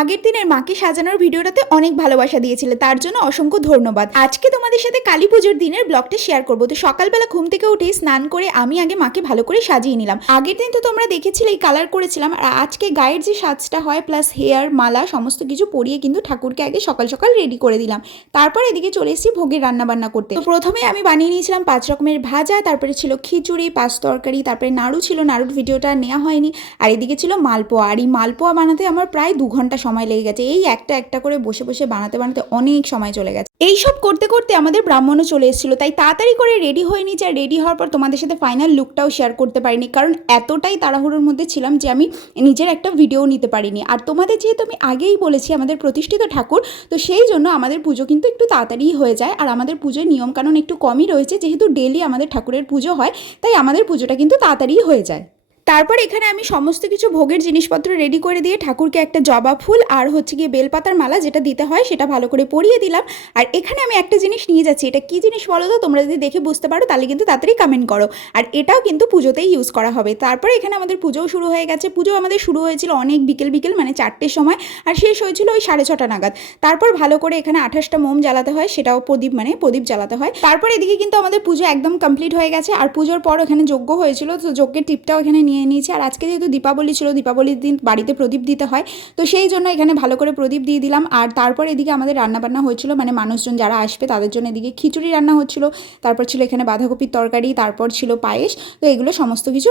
আগের দিনের মাকে সাজানোর ভিডিওটাতে অনেক ভালোবাসা দিয়েছিলে, তার জন্য অসংখ্য ধন্যবাদ। আজকে তোমাদের সাথে কালী পুজোর দিনের ব্লগটা শেয়ার করবো। তো সকালবেলা ঘুম থেকে উঠে স্নান করে আমি আগে মাকে ভালো করে সাজিয়ে নিলাম। আগের দিন তো তোমরা দেখেছিলে এই কালার করেছিলাম, আর আজকে গায়ের যে সাজটা হয় প্লাস হেয়ার মালা সমস্ত কিছু পরিয়ে কিন্তু ঠাকুরকে আগে সকাল সকাল রেডি করে দিলাম। তারপর এদিকে চলে এসেছি ভোগের রান্না বান্না করতে। তো প্রথমে আমি বানিয়ে নিয়েছিলাম 5 রকমের ভাজা, তারপরে ছিল খিচুড়ি, 5 তরকারি, তারপরে নাড়ু ছিল, নাড়ুর ভিডিওটা নেওয়া হয়নি। আর এদিকে ছিল মালপোয়া, আর এই মালপোয়া বানাতে আমার প্রায় 2 ঘন্টা সময় লেগে গেছে। এই একটা একটা করে বসে বসে বানাতে বানাতে অনেক সময় চলে গেছে। এই সব করতে করতে আমাদের ব্রাহ্মণও চলে এসেছিল, তাই তাড়াতাড়ি করে রেডি হয়ে নিয়েছি। আর রেডি হওয়ার পর তোমাদের সাথে ফাইনাল লুকটাও শেয়ার করতে পারিনি, কারণ এতটাই তাড়াহুড়োর মধ্যে ছিলাম যে আমি নিজের একটা ভিডিও নিতে পারিনি। আর তোমাদের যেহেতু আমি আগেই বলেছি আমাদের প্রতিষ্ঠিত ঠাকুর, তো সেই জন্য আমাদের পুজো কিন্তু একটু তাড়াতাড়িই হয়ে যায়। আর আমাদের পুজোর নিয়মকানুন একটু কমই রয়েছে, যেহেতু ডেলি আমাদের ঠাকুরের পুজো হয়, তাই আমাদের পুজোটা কিন্তু তাড়াতাড়িই হয়ে যায়। তারপর এখানে আমি সমস্ত কিছু ভোগের জিনিসপত্র রেডি করে দিয়ে ঠাকুরকে একটা জবা ফুল আর হচ্ছে গিয়ে বেলপাতার মালা যেটা দিতে হয় সেটা ভালো করে পরিয়ে দিলাম। আর এখানে আমি একটা জিনিস নিয়ে যাচ্ছি, এটা কি জিনিস বলো তো? তোমরা যদি দেখে বুঝতে পারো তাহলে কিন্তু তাড়াতাড়ি কমেন্ট করো। আর এটাও কিন্তু পুজোতেই ইউজ করা হবে। তারপরে এখানে আমাদের পুজোও শুরু হয়ে গেছে। পুজো আমাদের শুরু হয়েছিল অনেক বিকেল বিকেল, মানে 4টের সময়, আর শেষ হয়েছিল ওই 6:30 নাগাদ। তারপর ভালো করে এখানে 28টা মোম জ্বালাতে হয়, সেটাও প্রদীপ, মানে প্রদীপ জ্বালাতে হয়। তারপর এদিকে কিন্তু আমাদের পুজো একদম কমপ্লিট হয়ে গেছে। আর পুজোর পর এখানে যজ্ঞ হয়েছিল, তো যজ্ঞের টিপটাও এখানে নিয়ে নিয়েছি। আর আজকে যেহেতু দীপাবলি ছিল, দীপাবলির দিন বাড়িতে প্রদীপ দিতে হয়, তো সেই জন্য এখানে ভালো করে প্রদীপ দিয়ে দিলাম। আর তারপর এদিকে আমাদের রান্নাবান্না হয়েছিল, মানে মানুষজন যারা আসবে তাদের জন্য এদিকে খিচুড়ি রান্না হচ্ছিল, তারপর ছিল এখানে বাঁধাকপির তরকারি, তারপর ছিল পায়েস। তো এগুলো সমস্ত কিছু